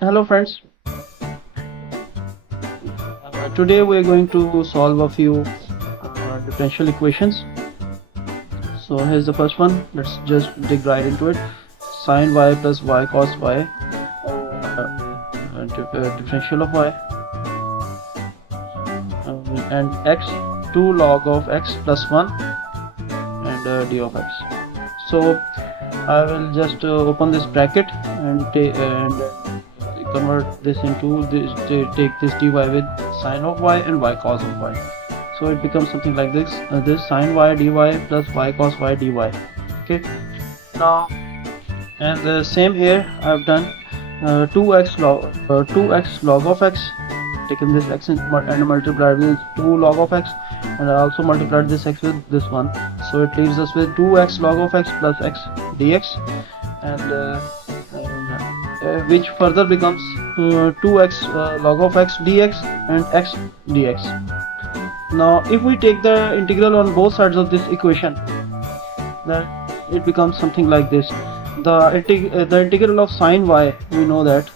Hello friends, today we are going to solve a few differential equations. So here's the first one. Let's just dig right into it. Sin y plus y cos y, differential of y, and x, 2 log of x plus 1, and d of x. So I will just open this bracket and convert this into this, take this dy with sine of y and y cos of y. So it becomes something like this, this sine y dy plus y cos y dy. Okay, now, and the same here I've done 2x log of x, taken this x and multiplied with 2 log of x, and I also multiplied this x with this one, so it leaves us with 2x log of x plus x dx, and which further becomes 2x log of x dx and x dx. Now if we take the integral on both sides of this equation, then it becomes something like this. The integral of sine y, we know that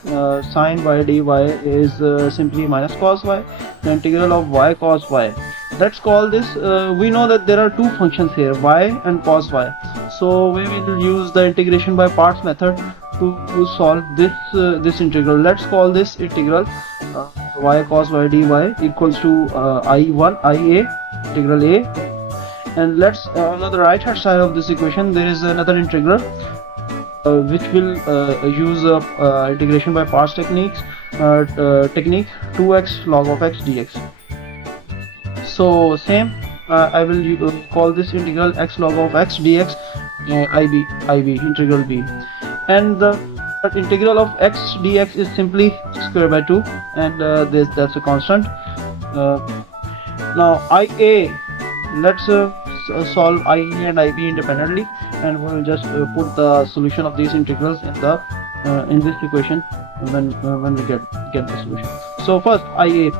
sine y dy is simply minus cos y. The integral of y cos y, let's call this, we know that there are two functions here, y and cos y, so we will use the integration by parts method to solve this integral. Let's call this integral y cos y dy equals to IA, integral A, and let's on the right hand side of this equation there is another integral which will use integration by parts technique 2x log of x dx. So same, I will call this integral x log of x dx IB integral B, and the integral of x dx is simply x square by 2, and that's a constant. Now IA, let's solve IA and IB independently, and we will just put the solution of these integrals in this equation when we get the solution. So first IA,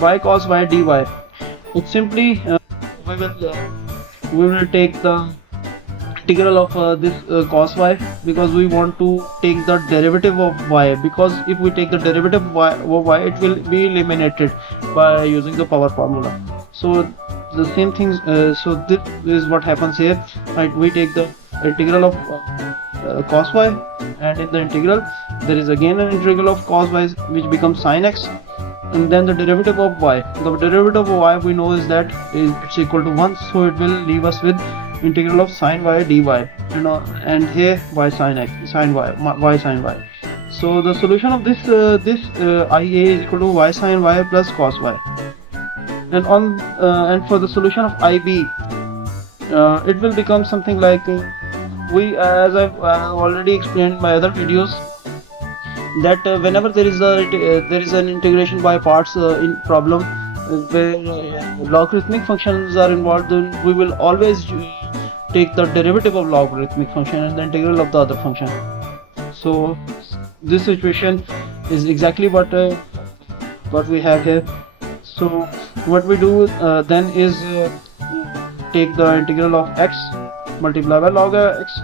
y cos y dy, it's simply we will take the integral of this cos y, because we want to take the derivative of y, because if we take the derivative of y, it will be eliminated by using the power formula. So the same things, so this is what happens here, right? We take the integral of cos y, and in the integral there is again an integral of cos y which becomes sin x, and then the derivative of y. The derivative of y we know is that it's equal to 1, so it will leave us with integral of sin y dy, and here y sin x, sin y sin y. So the solution of this IA is equal to y sin y plus cos y, and for the solution of IB, it will become something like as I've already explained in my other videos, that whenever there is an integration by parts in problem where logarithmic functions are involved, then we will always take the derivative of logarithmic function and the integral of the other function. So this situation is exactly what we have here. So what we do then is take the integral of x, multiply by log x.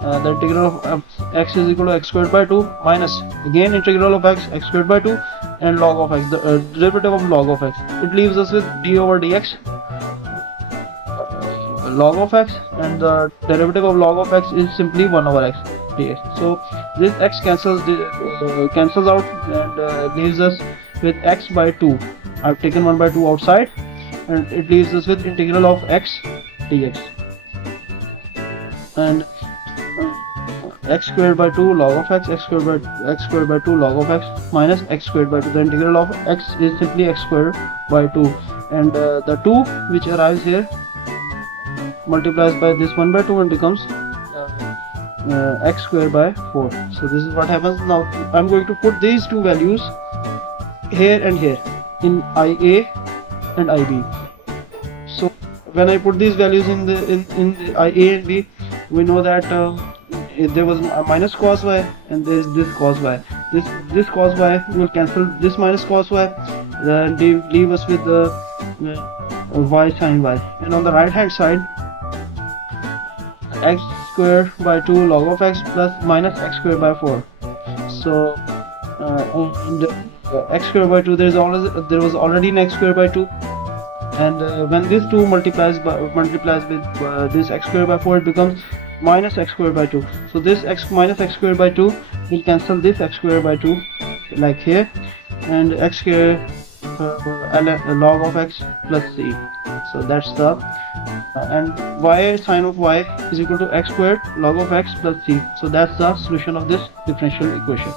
The integral of x is equal to x squared by 2 minus again integral of x squared by 2 and log of x, the derivative of log of x. It leaves us with d over dx log of x, and the derivative of log of x is simply 1 over x dx. So this x cancels out, and leaves us with x by 2. I've taken 1 by 2 outside, and it leaves us with integral of x dx, and x squared by 2 log of x squared by 2 log of x minus x squared by 2. The integral of x is simply x squared by 2, and the 2 which arrives here multiplies by this 1 by 2 and becomes x squared by 4. So this is what happens. Now I'm going to put these two values here and here in IA and IB. So when I put these values in the IA and B, we know that there was a minus cos y and there is this cos y. This cos y will cancel this minus cos y, and leave us with y sin y. And on the right hand side, x squared by 2 log of x plus minus x squared by 4. So and x square by 2, there was already an x square by 2, and when this 2 multiplies with this x square by 4, it becomes minus x square by 2. So this minus x square by 2 will cancel this x square by 2 like here, and x square log of x plus c. So that's the and y sine of y is equal to x squared log of x plus c. So that's the solution of this differential equation.